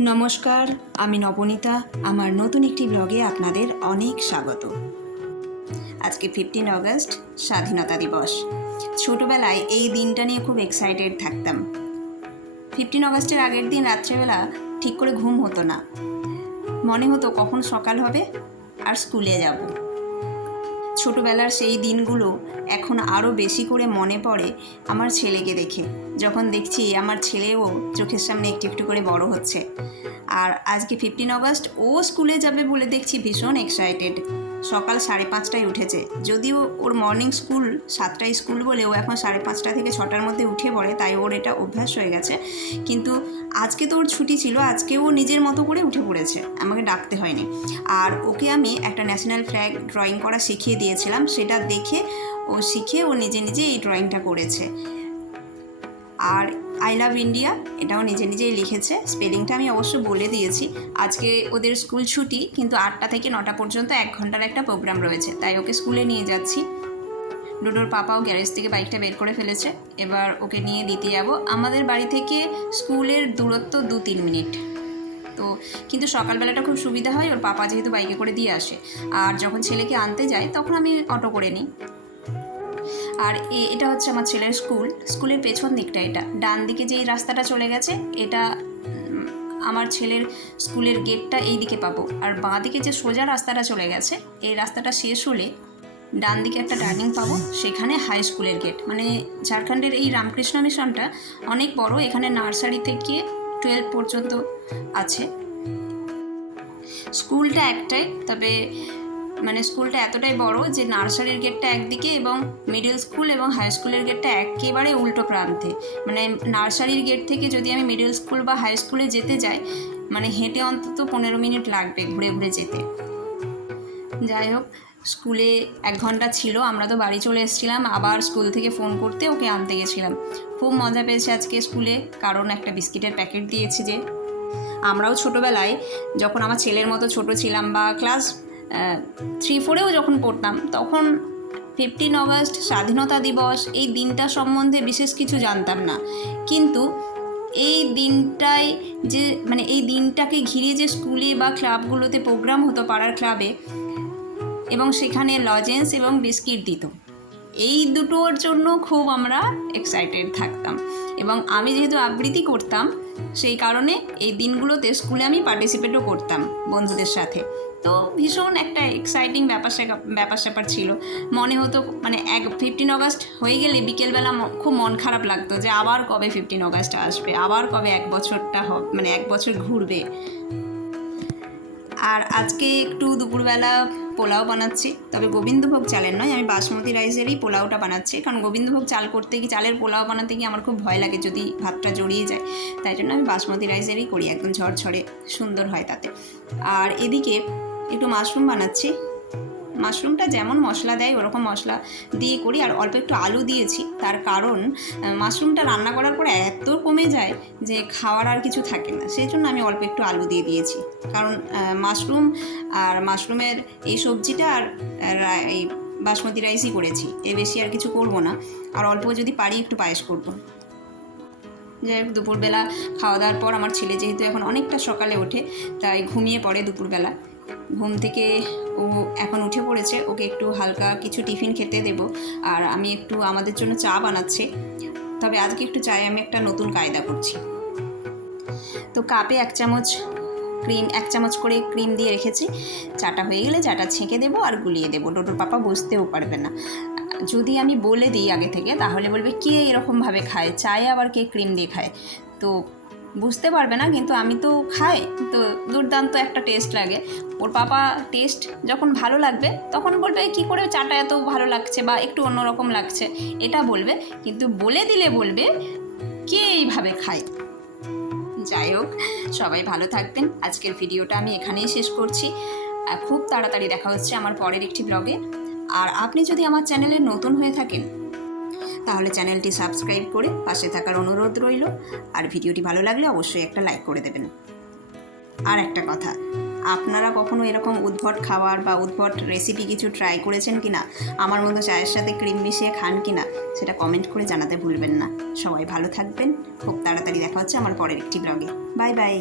নমস্কার, আমি নবনীতা। আমার নতুন একটি ব্লগে আপনাদের অনেক স্বাগত। আজকে ফিফটিন অগস্ট, স্বাধীনতা দিবস। ছোটোবেলায় এই দিনটা নিয়ে খুব এক্সাইটেড থাকতাম। ফিফটিন অগস্টের আগের দিন রাত্রেবেলা ঠিক করে ঘুম হতো না। মনে হতো কখন সকাল হবে, আর স্কুলে যাব। ছোটবেলার সেই দিনগুলো এখন আরও বেশি করে মনে পড়ে আমার ছেলেকে দেখে। যখন দেখছি আমার ছেলেও চোখের সামনে একটু একটু করে বড় হচ্ছে। আর আজকে ফিফটিন অগস্ট ও স্কুলে যাবে বলে দেখছি ভীষণ এক্সাইটেড সকাল সাড়ে পাঁচটায় উঠেছে। যদিও ওর মর্নিং স্কুল সাতটায় স্কুল বলে ও এখন সাড়ে পাঁচটা থেকে ছটার মধ্যে উঠে পড়ে, তাই ওর এটা অভ্যাস হয়ে গেছে। কিন্তু আজকে তো ওর ছুটি ছিল, আজকে ও নিজের মতো করে উঠে পড়েছে, আমাকে ডাকতে হয়নি। আর ওকে আমি একটা ন্যাশনাল ফ্ল্যাগ ড্রয়িং করা শিখিয়ে দিয়েছিলাম, সেটা দেখে ও শিখে ও নিজে নিজে এই ড্রয়িংটা করেছে। আর আই লাভ ইন্ডিয়া এটাও নিজে নিজেই লিখেছে। স্পেলিংটা আমি অবশ্য বলে দিয়েছি। আজকে ওদের স্কুল ছুটি, কিন্তু আটটা থেকে নটা পর্যন্ত এক ঘণ্টার একটা প্রোগ্রাম রয়েছে। তাই ওকে স্কুলে নিয়ে যাচ্ছি। ডোডোর পাপাও গ্যারেজ থেকে বাইকটা বের করে ফেলেছে। এবার ওকে নিয়ে দিতে যাব। আমাদের বাড়ি থেকে স্কুলের দূরত্ব দু তিন মিনিট। তো কিন্তু সকালবেলাটা খুব সুবিধা হয়। ওর পাপা যেহেতু বাইকে করে দিয়ে আসে। আর যখন ছেলেকে আনতে যায়, তখন আমি অটো করে নিই। আর এটা হচ্ছে আমার ছেলের স্কুল। স্কুলের পেছন দিকটা এটা। ডান দিকে যেই রাস্তাটা চলে গেছে, এটা আমার ছেলের স্কুলের গেটটা এই দিকে পাবো। আর বাঁ দিকে যে সোজা রাস্তাটা চলে গেছে, এই রাস্তাটা শেষ হলে ডান দিকে একটা টার্নিং পাবো, সেখানে হাই স্কুলের গেট। মানে ঝাড়খণ্ডের এই রামকৃষ্ণ মিশনটা অনেক বড়, এখানে নার্সারি থেকে টুয়েলভ পর্যন্ত আছে। স্কুলটা একটাই, তবে মানে স্কুলটা এতটাই বড় যে নার্সারির গেটটা একদিকে এবং মিডিল স্কুল এবং হাই স্কুলের গেটটা একেবারে উল্টো প্রান্তে। মানে নার্সারির গেট থেকে যদি আমি মিডল স্কুল বা হাই স্কুলে যেতে যাই মানে হেঁটে অন্তত পনেরো মিনিট লাগবে ঘুরে ঘুরে যেতে। যাই হোক, স্কুলে এক ঘণ্টা ছিল, আমরা তো বাড়ি চলে এসেছিলাম, আবার স্কুল থেকে ফোন করতে ওকে আনতে গেছিলাম। খুব মজা পেয়েছে আজকে স্কুলে, কারণ একটা বিস্কিটের প্যাকেট দিয়েছে যে। আমরাও ছোটোবেলায়, যখন আমার ছেলের মতো ছোট ছিলাম বা ক্লাস থ্রি ফোরেও যখন পড়তাম, তখন ফিফটিন অগস্ট স্বাধীনতা দিবস, এই দিনটা সম্বন্ধে বিশেষ কিছু জানতাম না। কিন্তু এই দিনটায় যে মানে এই দিনটাকে ঘিরে যে স্কুলে বা ক্লাবগুলোতে প্রোগ্রাম হতো পাড়ার ক্লাবে, এবং সেখানে লজেন্স এবং বিস্কিট দিত। এই দুটোর জন্য খুব আমরা এক্সাইটেড থাকতাম। এবং আমি যেহেতু আবৃত্তি করতাম, সেই কারণে এই দিনগুলোতে স্কুলে আমি পার্টিসিপেটও করতাম বন্ধুদের সাথে। তো ভীষণ একটা এক্সাইটিং ব্যাপার ব্যাপার স্যাপার ছিল। মনে হতো মানে এক ফিফটিন অগাস্ট হয়ে গেলে বিকেলবেলা খুব মন খারাপ লাগতো যে আবার কবে ফিফটিন অগাস্ট আসবে, আবার কবে এক বছরটা মানে এক বছর ঘুরবে। আর আজকে একটু দুপুরবেলা পোলাও বানাচ্ছি, তবে গোবিন্দভোগ চালের নয়, আমি বাসমতি রাইসেরই পোলাওটা বানাচ্ছি। কারণ গোবিন্দভোগ চাল করতে গিয়ে, চালের পোলাও বানাতে গিয়ে আমার খুব ভয় লাগে যদি ভাতটা জড়িয়ে যায়। তাই জন্য আমি বাসমতি রাইসেরই করি, একদম ঝরঝরে সুন্দর হয় তাতে। আর এদিকে একটু মাশরুম বানাচ্ছি। মাশরুমটা যেমন মশলা দেয়, ওরকম মশলা দিয়ে করি। আর অল্প একটু আলু দিয়েছি, তার কারণ মাশরুমটা রান্না করার পরে এত কমে যায় যে খাওয়ার আর কিছু থাকে না। সেই জন্য আমি অল্প একটু আলু দিয়ে দিয়েছি। কারণ মাশরুম আর মাশরুমের এই সবজিটা আর এই বাসমতি রাইসই করেছি। এ বেশি আর কিছু করব না। আর অল্প যদি পারি একটু পায়েস করব। যাই হোক, দুপুরবেলা খাওয়া দাওয়ার পর আমার ছেলে যেহেতু এখন অনেকটা সকালে ওঠে, তাই ঘুমিয়ে পড়ে দুপুরবেলা। ঘুম থেকে ও এখন উঠে পড়েছে, ওকে একটু হালকা কিছু টিফিন খেতে দেব। আর আমি একটু আমাদের জন্য চা বানাচ্ছি। তবে আজকে একটু চায়ে আমি একটা নতুন কায়দা করছি। তো কাপে এক চামচ ক্রিম, এক চামচ করে ক্রিম দিয়ে রেখেছি। চাটা হয়ে গেলে চাটা ছেঁকে দেবো আর গুলিয়ে দেবো। ডোটোর পাপা বুঝতেও পারবে না। যদি আমি বলে দিই আগে থেকে, তাহলে বলবে কে এরকমভাবে খায়? চায়ে আবার কে ক্রিম দিয়ে খায়? তো বুঝতে পারবে না, কিন্তু আমি তো খাই। তো দুর্দান্ত একটা টেস্ট লাগে। ওর পাপা টেস্ট যখন ভালো লাগবে, তখন বলবে, কি করে চাটা এত ভালো লাগছে বা একটু অন্যরকম লাগছে? এটা বলবে, কিন্তু বলে দিলে বলবে, কে এইভাবে খায়? যাই হোক, সবাই ভালো থাকবেন। আজকের ভিডিওটা আমি এখানেই শেষ করছি। খুব তাড়াতাড়ি দেখা হচ্ছে আমার পরের একটি ব্লগে আর আপনি যদি আমার চ্যানেলে নতুন হয়ে থাকেন তাহলে চ্যানেলটি সাবস্ক্রাইব করে পাশে থাকার অনুরোধ রইল। আর ভিডিওটি ভালো লাগলে অবশ্যই একটা লাইক করে দেবেন। আর একটা কথা, আপনারা কখনো এরকম উদ্ভট খাবার বা উদ্ভট রেসিপি কিছু ট্রাই করেছেন কি না আমার মতো চায়ের সাথে ক্রিম মিশিয়ে খান কি না সেটা কমেন্ট করে জানাতে ভুলবেন না। সবাই ভালো থাকবেন। খুব তাড়াতাড়ি দেখা হচ্ছে আমার পরের একটি ব্লগে বাই বাই